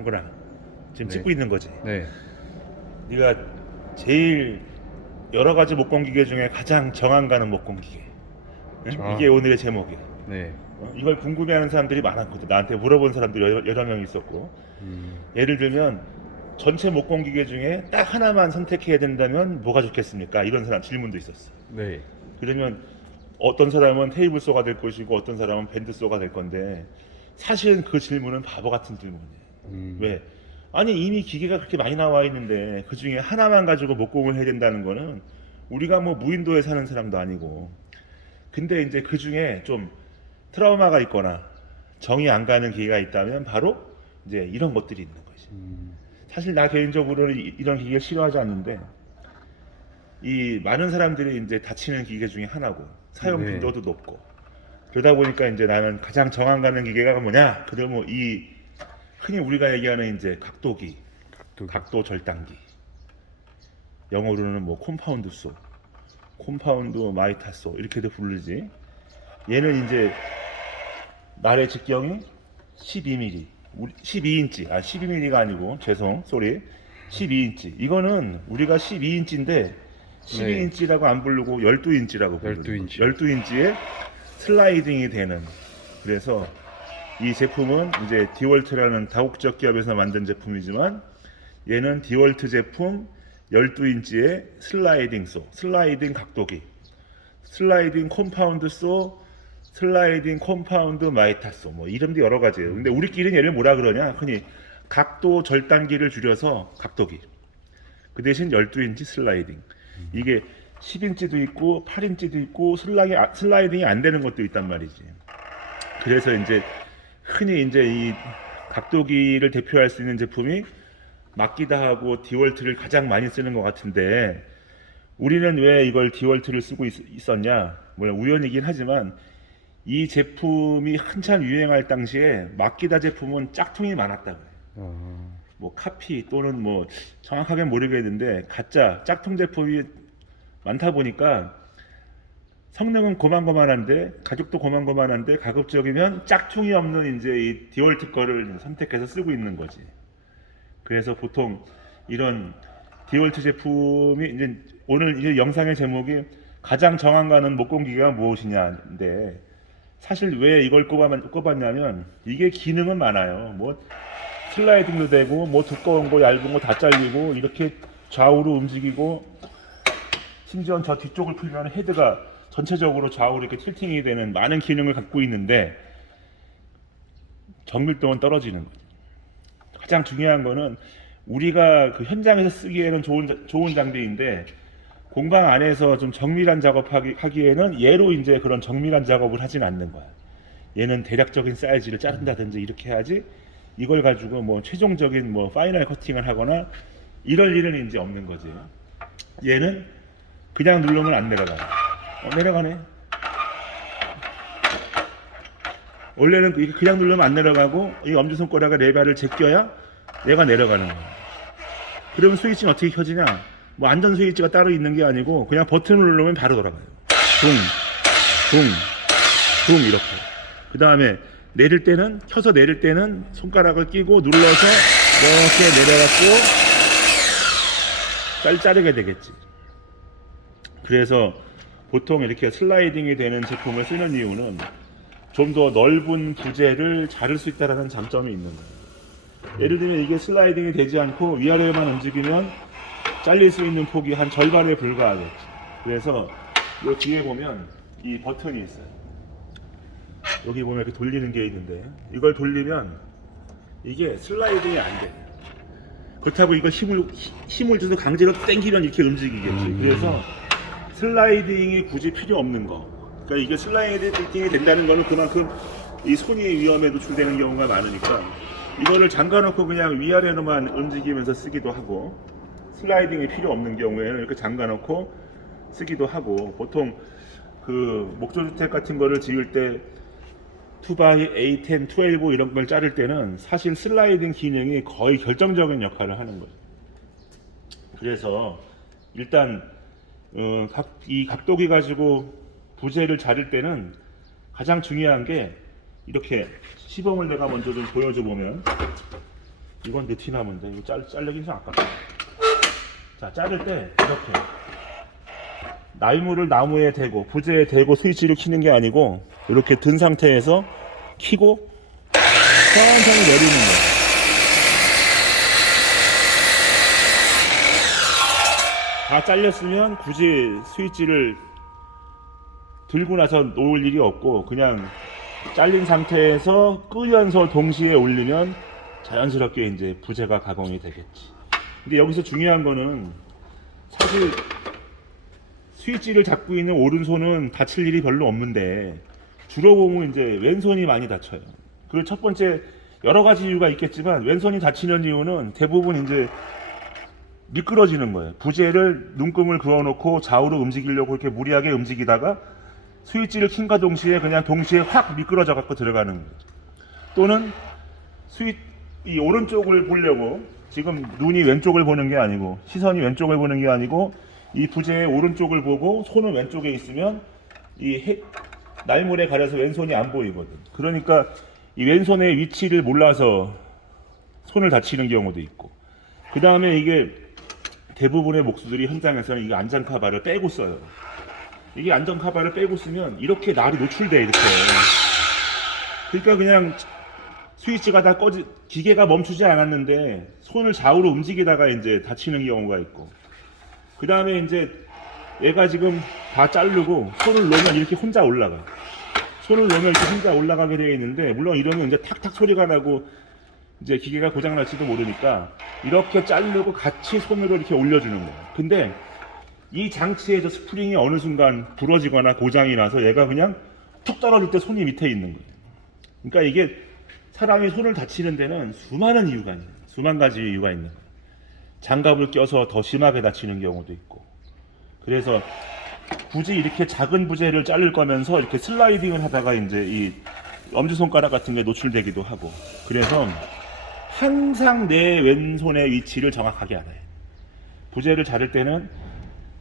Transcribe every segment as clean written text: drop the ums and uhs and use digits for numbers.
동그라 지금 네. 찍고 있는 거지. 네. 네가 제일 여러 가지 목공 기계 중에 가장 정안 가는 목공 기계. 응? 정안. 이게 오늘의 제목이야. 네. 이걸 궁금해하는 사람들이 많았거든. 나한테 물어본 사람들이 여러 명 있었고. 예를 들면 전체 목공 기계 중에 딱 하나만 선택해야 된다면 뭐가 좋겠습니까? 이런 사람 질문도 있었어. 네. 그러면 어떤 사람은 테이블 쏘가 될 것이고 어떤 사람은 밴드 쏘가 될 건데 사실은 그 질문은 바보 같은 질문이에요. 왜? 아니 이미 기계가 그렇게 많이 나와 있는데 그 중에 하나만 가지고 목공을 해야 된다는 거는 우리가 뭐 무인도에 사는 사람도 아니고. 근데 이제 그 중에 좀 트라우마가 있거나 정이 안 가는 기계가 있다면 바로 이제 이런 것들이 있는 거지. 사실 나 개인적으로는 이런 기계를 싫어하지 않는데 이 많은 사람들이 이제 다치는 기계 중에 하나고 사용 네. 빈도도 높고 그러다 보니까 이제 나는 가장 정안 가는 기계가 뭐냐? 그러면 이 흔히 우리가 얘기하는 이제 각도기, 각도 절단기. 영어로는 뭐 콤파운드 소, 콤파운드 마이타 소 이렇게도 부르지. 얘는 이제 날의 직경이 12mm, 12인치, 12mm가 아니고 죄송, 쏘리, 12인치. 이거는 우리가 12인치인데 12인치라고 안 부르고 12인치라고 부르는 12인치. 12인치에 슬라이딩이 되는. 그래서 이 제품은 이제 디월트라는 다국적 기업에서 만든 제품이지만 얘는 디월트 제품 12인치의 슬라이딩 소, 슬라이딩 각도기, 슬라이딩 콤파운드 소, 슬라이딩 콤파운드 마이타 소, 뭐 이름도 여러 가지예요. 근데 우리끼리는 얘를 뭐라 그러냐? 흔히 각도 절단기를 줄여서 각도기. 그 대신 12인치 슬라이딩. 이게 10인치도 있고 8인치도 있고 슬라이딩이 안 되는 것도 있단 말이지. 그래서 이제 흔히 이제 이 각도기를 대표할 수 있는 제품이 마키다하고 디월트를 가장 많이 쓰는 것 같은데 우리는 왜 이걸 디월트를 쓰고 있었냐? 물론 우연이긴 하지만 이 제품이 한참 유행할 당시에 마키다 제품은 짝퉁이 많았다고 해요. 뭐 카피 또는 뭐 정확하게 모르겠는데 가짜 짝퉁 제품이 많다 보니까 성능은 고만고만한데 가격도 고만고만한데 가급적이면 짝퉁이 없는 이제 이 디월트 거를 선택해서 쓰고 있는 거지. 그래서 보통 이런 디월트 제품이 이제 오늘 이 영상의 제목이 가장 정안 가는 목공 기계가 무엇이냐인데 사실 왜 이걸 꼽았냐면 이게 기능은 많아요. 뭐 슬라이딩도 되고 뭐 두꺼운 거 얇은 거 다 잘리고 이렇게 좌우로 움직이고 심지어 저 뒤쪽을 풀면 헤드가 전체적으로 좌우로 이렇게 틸팅이 되는 많은 기능을 갖고 있는데 정밀도는 떨어지는 거죠. 가장 중요한 거는 우리가 그 현장에서 쓰기에는 좋은 장비인데 공방 안에서 좀 정밀한 작업하기에는 얘로 이제 그런 정밀한 작업을 하진 않는 거야. 얘는 대략적인 사이즈를 자른다든지 이렇게 해야지 이걸 가지고 뭐 최종적인 뭐 파이널 커팅을 하거나 이럴 일은 이제 없는 거지. 얘는 그냥 누르면 안 내려가. 내려가네. 원래는 이게 그냥 누르면 안 내려가고 이 엄지손가락에 레바를 제껴야 얘가 내려가는 거야. 그러면 스위치는 어떻게 켜지냐? 뭐 안전 스위치가 따로 있는 게 아니고 그냥 버튼을 누르면 바로 돌아가요. 둥 이렇게. 그 다음에 내릴 때는 켜서 내릴 때는 손가락을 끼고 눌러서 이렇게 내려갖고 자르게 되겠지. 그래서 보통 이렇게 슬라이딩이 되는 제품을 쓰는 이유는 좀 더 넓은 부재를 자를 수 있다는 장점이 있는 거예요. 예를 들면 이게 슬라이딩이 되지 않고 위아래만 움직이면 잘릴 수 있는 폭이 한 절반에 불과하겠지. 그래서 이 뒤에 보면 이 버튼이 있어요. 여기 보면 이렇게 돌리는 게 있는데 이걸 돌리면 이게 슬라이딩이 안 돼. 그렇다고 이거 힘을 줘서 강제로 당기면 이렇게 움직이겠지. 그래서 슬라이딩이 굳이 필요 없는 거. 그러니까 이게 슬라이딩이 된다는 거는 그만큼 이 손이 위험에 노출되는 경우가 많으니까 이거를 잠가놓고 그냥 위아래로만 움직이면서 쓰기도 하고 슬라이딩이 필요 없는 경우에는 이렇게 잠가놓고 쓰기도 하고 보통 그 목조주택 같은 거를 지을 때 2x, A10, 12 이런 걸 자를 때는 사실 슬라이딩 기능이 거의 결정적인 역할을 하는 거예요. 그래서 일단 이 각도기 가지고 부재를 자를 때는 가장 중요한 게 이렇게 시범을 내가 먼저 좀 보여줘 보면 이건 느티나무인데 이거 자르기 좀 아깝다. 자, 자를 때 이렇게 나이물을 나무에 대고 부재에 대고 스위치를 켜는 게 아니고 이렇게 든 상태에서 켜고 천천히 내리는 거예요. 다 잘렸으면 굳이 스위치를 들고 나서 놓을 일이 없고 그냥 잘린 상태에서 끄면서 동시에 올리면 자연스럽게 이제 부재가 가공이 되겠지. 근데 여기서 중요한 거는 사실 스위치를 잡고 있는 오른손은 다칠 일이 별로 없는데 주로 보면 이제 왼손이 많이 다쳐요. 그 첫 번째 여러 가지 이유가 있겠지만 왼손이 다치는 이유는 대부분 이제 미끄러지는 거예요. 부재를 눈금을 그어놓고 좌우로 움직이려고 이렇게 무리하게 움직이다가 스위치를 킨과 동시에 그냥 동시에 확 미끄러져 갖고 들어가는 거예요. 또는 이 오른쪽을 보려고 지금 눈이 왼쪽을 보는 게 아니고 시선이 왼쪽을 보는 게 아니고 이 부재의 오른쪽을 보고 손은 왼쪽에 있으면 날물에 가려서 왼손이 안 보이거든. 그러니까 이 왼손의 위치를 몰라서 손을 다치는 경우도 있고 그 다음에 이게 대부분의 목수들이 현장에서는 이 안전 카바를 빼고 써요. 이게 안전 카바를 빼고 쓰면 이렇게 날이 노출돼 이렇게. 그러니까 그냥 스위치가 다 기계가 멈추지 않았는데 손을 좌우로 움직이다가 이제 다치는 경우가 있고. 그 다음에 이제 얘가 지금 다 자르고 손을 놓으면 이렇게 혼자 올라가. 손을 놓으면 이렇게 혼자 올라가게 되어 있는데 물론 이러면 이제 탁탁 소리가 나고 이제 기계가 고장 날지도 모르니까 이렇게 자르고 같이 손으로 이렇게 올려주는 거예요. 근데 이 장치의 저 스프링이 어느 순간 부러지거나 고장이 나서 얘가 그냥 툭 떨어질 때 손이 밑에 있는 거예요. 그러니까 이게 사람이 손을 다치는 데는 수많은 이유가 있는 거예요. 수만 가지 이유가 있는 거예요. 장갑을 껴서 더 심하게 다치는 경우도 있고. 그래서 굳이 이렇게 작은 부재를 자를 거면서 이렇게 슬라이딩을 하다가 이제 이 엄지손가락 같은 게 노출되기도 하고. 그래서 항상 내 왼손의 위치를 정확하게 알아야 돼. 부재를 자를 때는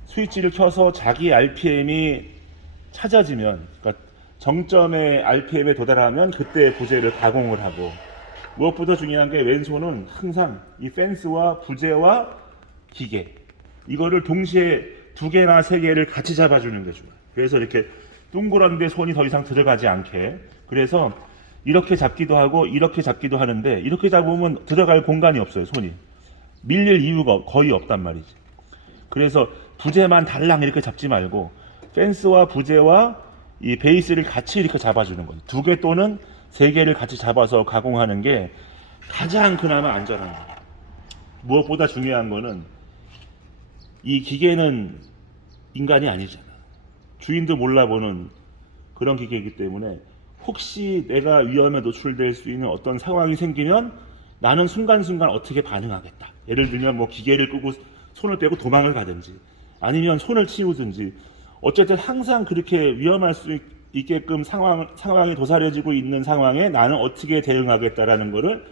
스위치를 켜서 자기 RPM이 찾아지면, 그러니까 정점의 RPM에 도달하면 그때 부재를 가공을 하고, 무엇보다 중요한 게 왼손은 항상 이 펜스와 부재와 기계 이거를 동시에 2개나 3개를 같이 잡아주는 게 좋아요. 그래서 이렇게 둥그런데 손이 더 이상 들어가지 않게. 그래서 이렇게 잡기도 하고 이렇게 잡기도 하는데 이렇게 잡으면 들어갈 공간이 없어요. 손이 밀릴 이유가 거의 없단 말이지. 그래서 부재만 달랑 이렇게 잡지 말고 펜스와 부재와 이 베이스를 같이 이렇게 잡아주는 거죠. 2개 또는 3개를 같이 잡아서 가공하는 게 가장 그나마 안전한 거예요. 무엇보다 중요한 거는 이 기계는 인간이 아니잖아. 주인도 몰라보는 그런 기계이기 때문에 혹시 내가 위험에 노출될 수 있는 어떤 상황이 생기면 나는 순간순간 어떻게 반응하겠다. 예를 들면 뭐 기계를 끄고 손을 떼고 도망을 가든지 아니면 손을 치우든지 어쨌든 항상 그렇게 위험할 수 있게끔 상황이 도사려지고 있는 상황에 나는 어떻게 대응하겠다라는 거를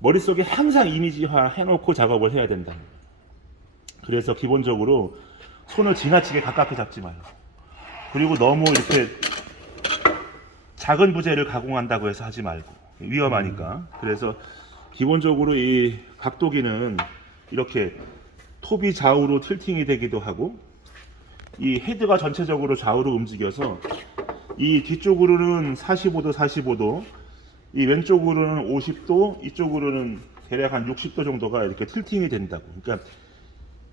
머릿속에 항상 이미지화 해놓고 작업을 해야 된다. 그래서 기본적으로 손을 지나치게 가깝게 잡지 말고, 그리고 너무 이렇게 작은 부재를 가공한다고 해서 하지 말고 위험하니까. 그래서 기본적으로 이 각도기는 이렇게 톱이 좌우로 틸팅이 되기도 하고 이 헤드가 전체적으로 좌우로 움직여서 이 뒤쪽으로는 45도 45도 이 왼쪽으로는 50도 이쪽으로는 대략 한 60도 정도가 이렇게 틸팅이 된다고. 그러니까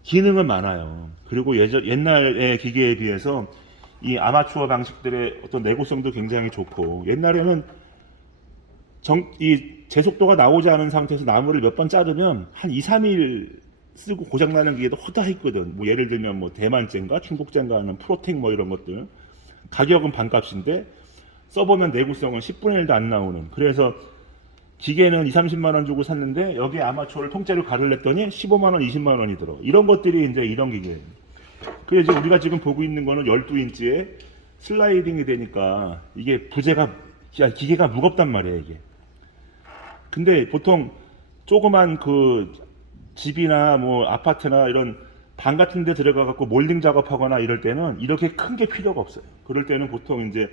기능은 많아요. 그리고 옛날의 기계에 비해서 이 아마추어 방식들의 어떤 내구성도 굉장히 좋고, 옛날에는 이 제속도가 나오지 않은 상태에서 나무를 몇 번 자르면 한 2, 3일 쓰고 고장나는 기계도 허다했거든. 뭐 예를 들면 뭐 대만젠가 중국젠가 하는 프로텍 뭐 이런 것들. 가격은 반값인데 써보면 내구성은 10분의 1도 안 나오는. 그래서 기계는 2, 30만 원 주고 샀는데 여기에 아마추어를 통째로 가를 냈더니 15만 원, 20만 원이 들어. 이런 것들이 이제 이런 기계예요. 그래서 이제 우리가 지금 보고 있는 거는 12인치에 슬라이딩이 되니까 이게 부재가, 기계가 무겁단 말이에요, 이게. 근데 보통 조그만 그 집이나 뭐 아파트나 이런 방 같은 데 들어가 갖고 몰딩 작업하거나 이럴 때는 이렇게 큰 게 필요가 없어요. 그럴 때는 보통 이제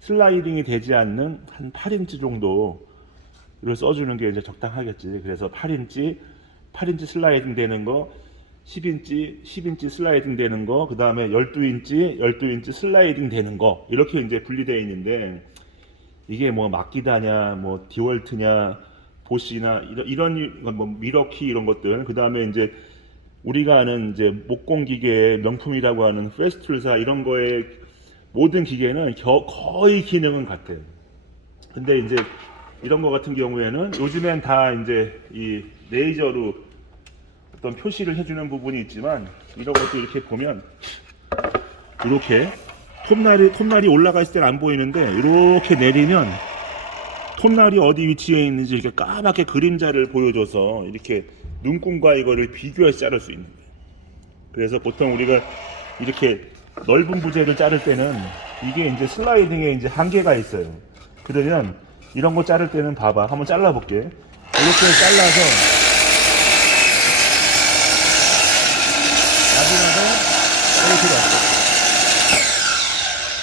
슬라이딩이 되지 않는 한 8인치 정도 이걸 써주는 게 이제 적당하겠지. 그래서 8인치 슬라이딩 되는 거, 10인치 슬라이딩 되는 거, 그 다음에 12인치 슬라이딩 되는 거, 이렇게 이제 분리되어 있는데, 이게 뭐 마키다냐, 뭐 디월트냐, 보시나, 뭐 미러키 이런 것들, 그 다음에 이제 우리가 아는 이제 목공 기계의 명품이라고 하는 페스툴사 이런 거의 모든 기계는 거의 기능은 같아요. 근데 이제 이런 거 같은 경우에는 요즘엔 다 이제 이 레이저로 어떤 표시를 해주는 부분이 있지만, 이런 것도 이렇게 보면 이렇게 톱날이 올라가 있을 때는 안 보이는데, 이렇게 내리면 톱날이 어디 위치에 있는지 이렇게 까맣게 그림자를 보여줘서 이렇게 눈금과 이거를 비교해서 자를 수 있는 거예요. 그래서 보통 우리가 이렇게 넓은 부재를 자를 때는 이게 이제 슬라이딩에 이제 한계가 있어요. 그러면 이런 거 자를 때는 봐봐. 한번 잘라볼게. 이렇게 잘라서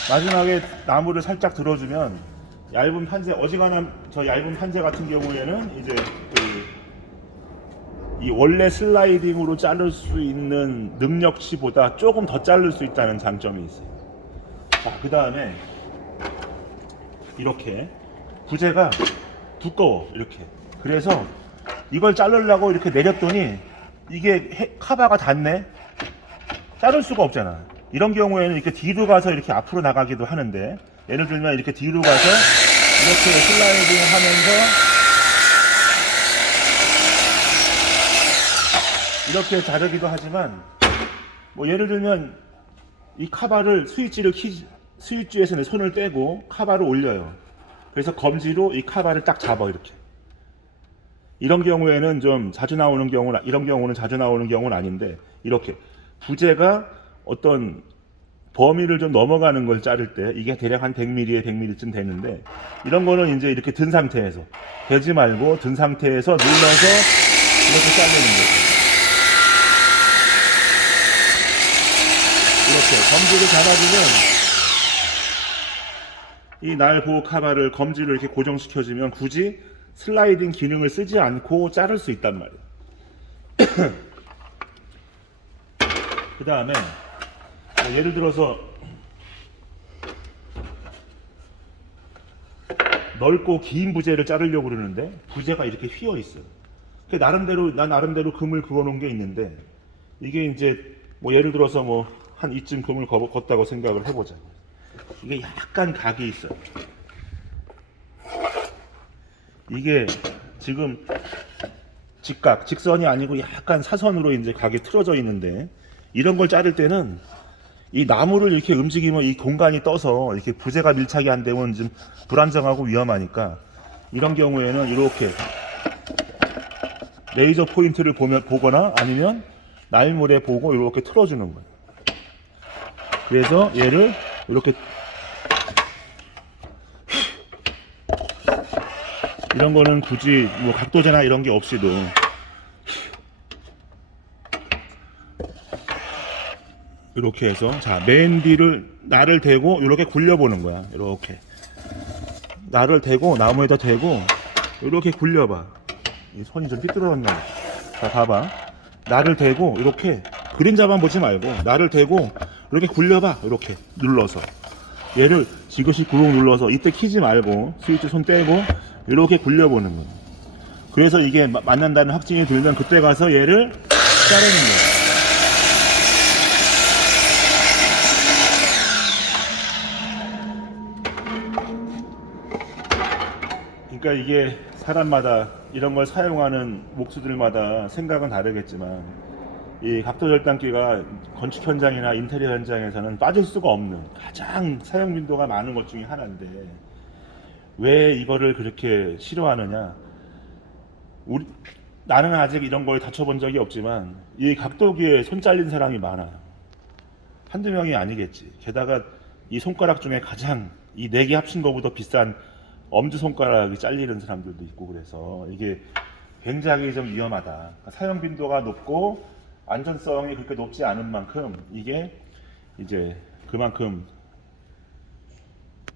마지막에 나무를 살짝 들어주면 얇은 판재, 어지간한 저 얇은 판재 같은 경우에는 이제 이 원래 슬라이딩으로 자를 수 있는 능력치보다 조금 더 자를 수 있다는 장점이 있어요. 자, 그 다음에 이렇게 부재가 두꺼워, 이렇게. 그래서 이걸 자르려고 이렇게 내렸더니 이게 카바가 닿네? 자를 수가 없잖아. 이런 경우에는 이렇게 뒤로 가서 이렇게 앞으로 나가기도 하는데, 예를 들면 이렇게 뒤로 가서 이렇게 슬라이딩 하면서 이렇게 자르기도 하지만, 뭐 예를 들면 이 카바를 스위치에서 내 손을 떼고 카바를 올려요. 그래서 검지로 이 카바를 딱 잡아, 이렇게. 이런 경우에는 좀 자주 나오는 경우는, 이런 경우는 자주 나오는 경우는 아닌데, 이렇게 부재가 어떤 범위를 좀 넘어가는 걸 자를 때 이게 대략 한 100mm에 100mm쯤 되는데, 이런 거는 이제 이렇게 든 상태에서, 대지 말고 든 상태에서 눌러서 이렇게 자르는 거죠. 이렇게 검지를 잡아주면 이 날 보호 카바를 검지로 이렇게 고정시켜주면 굳이 슬라이딩 기능을 쓰지 않고 자를 수 있단 말이에요. 그 다음에 예를 들어서 넓고 긴 부재를 자르려고 그러는데 부재가 이렇게 휘어 있어요. 난 나름대로 금을 그어 놓은 게 있는데, 이게 이제 뭐 예를 들어서 뭐 한 이쯤 금을 걷다고 생각을 해보자. 이게 약간 각이 있어요. 이게 지금 직선이 아니고 약간 사선으로 이제 각이 틀어져 있는데, 이런 걸 자를 때는 이 나무를 이렇게 움직이면 이 공간이 떠서 이렇게 부재가 밀착이 안 되면 좀 불안정하고 위험하니까, 이런 경우에는 이렇게 레이저 포인트를 보거나 아니면 날물에 보고 이렇게 틀어주는 거예요. 그래서 얘를 이렇게 이런 거는 굳이 뭐 각도제나 이런 게 없이도 이렇게 해서, 자, 맨 뒤를 날을 대고 이렇게 굴려보는 거야. 이렇게 날을 대고 나무에다 대고 이렇게 굴려봐. 이 손이 좀 삐뚤어졌나. 자, 봐봐. 날을 대고 이렇게 그림자만 보지 말고 날을 대고 이렇게 굴려봐. 이렇게 눌러서 얘를 지그시 구르륵 눌러서, 이때 키지 말고 스위치 손 떼고 이렇게 굴려보는 거야. 그래서 이게 맞는다는 확증이 들면 그때 가서 얘를 자르는 거야. 그러니까 이게 사람마다 이런 걸 사용하는 목수들마다 생각은 다르겠지만, 이 각도 절단기가 건축 현장이나 인테리어 현장에서는 빠질 수가 없는 가장 사용 빈도가 많은 것 중에 하나인데, 왜 이거를 그렇게 싫어하느냐? 나는 아직 이런 걸 다쳐본 적이 없지만 이 각도기에 손 잘린 사람이 많아요. 한두 명이 아니겠지. 게다가 이 손가락 중에 가장 이 네 개 합친 것보다 비싼 엄지손가락이 잘리는 사람들도 있고, 그래서 이게 굉장히 좀 위험하다. 그러니까 사용 빈도가 높고 안전성이 그렇게 높지 않은 만큼 이게 이제 그만큼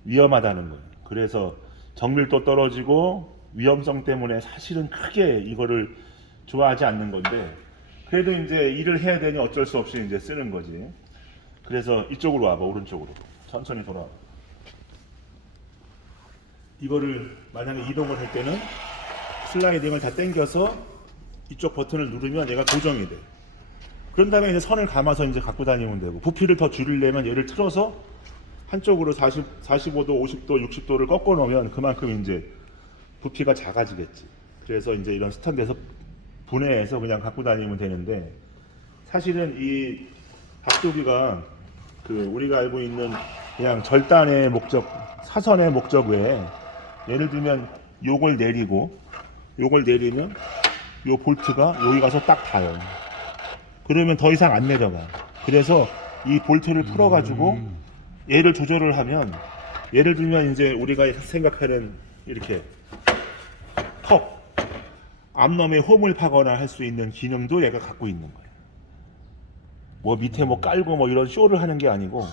위험하다는 거예요. 그래서 정밀도 떨어지고 위험성 때문에 사실은 크게 이거를 좋아하지 않는 건데 그래도 이제 일을 해야 되니 어쩔 수 없이 이제 쓰는 거지. 그래서 이쪽으로 와봐. 오른쪽으로 천천히 돌아와. 이거를 만약에 이동을 할 때는 슬라이딩을 다 당겨서 이쪽 버튼을 누르면 얘가 고정이 돼. 그런 다음에 이제 선을 감아서 이제 갖고 다니면 되고, 부피를 더 줄이려면 얘를 틀어서 한쪽으로 45도, 50도, 60도를 꺾어 놓으면 그만큼 이제 부피가 작아지겠지. 그래서 이제 이런 스탠드에서 분해해서 그냥 갖고 다니면 되는데, 사실은 이 각도기가 그 우리가 알고 있는 그냥 절단의 목적, 사선의 목적 외에, 예를 들면 요걸 내리면 요 볼트가 여기 가서 딱 닿아요. 그러면 더 이상 안 내려가. 그래서 이 볼트를 풀어가지고 얘를 조절을 하면, 예를 들면 이제 우리가 생각하는 이렇게 컵 암놈에 홈을 파거나 할 수 있는 기능도 얘가 갖고 있는 거예요. 뭐 밑에 뭐 깔고 뭐 이런 쇼를 하는 게 아니고,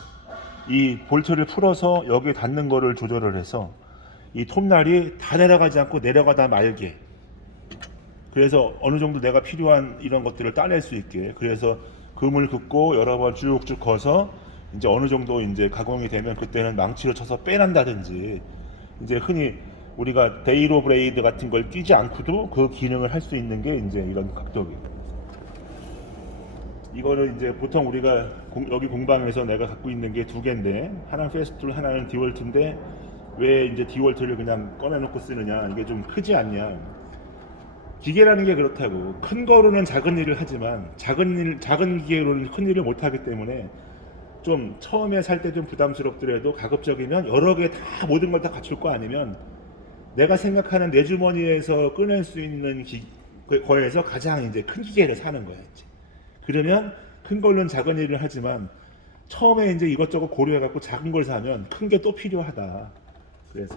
이 볼트를 풀어서 여기에 닿는 거를 조절을 해서 이 톱날이 다 내려가지 않고 내려가다 말게, 그래서 어느 정도 내가 필요한 이런 것들을 따낼 수 있게, 그래서 금을 긋고 여러 번 쭉쭉 커서 이제 어느 정도 이제 가공이 되면 그때는 망치로 쳐서 빼낸다든지, 이제 흔히 우리가 데이로 브레이드 같은 걸 끼지 않고도 그 기능을 할 수 있는 게 이제 이런 각도기. 이거는 이제 보통 우리가 여기 공방에서 내가 갖고 있는 게 두 개인데, 하나는 페스툴, 하나는 디월트인데, 왜 이제 디월트를 그냥 꺼내놓고 쓰느냐, 이게 좀 크지 않냐. 기계라는 게 그렇다고, 큰 거로는 작은 일을 하지만 작은 기계로는 큰 일을 못 하기 때문에 좀 처음에 살 때 좀 부담스럽더라도 가급적이면 여러 개 다 모든 걸 다 갖출 거 아니면 내가 생각하는 내 주머니에서 꺼낼 수 있는 거에서 가장 이제 큰 기계를 사는 거야. 이제. 그러면 큰 걸로는 작은 일을 하지만 처음에 이제 이것저것 고려해 갖고 작은 걸 사면 큰 게 또 필요하다. 그래서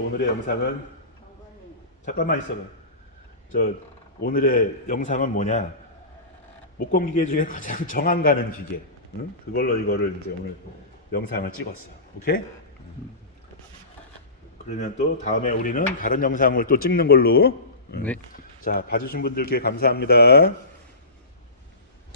오늘의 영상은, 잠깐만 있어봐. 오늘의 영상은 뭐냐? 목공 기계 중에 가장 정안 가는 기계. 응? 그걸로 이거를 이제 오늘 영상을 찍었어. 오케이? 그러면 또 다음에 우리는 다른 영상을 또 찍는 걸로. 네. 자, 봐주신 분들께 감사합니다.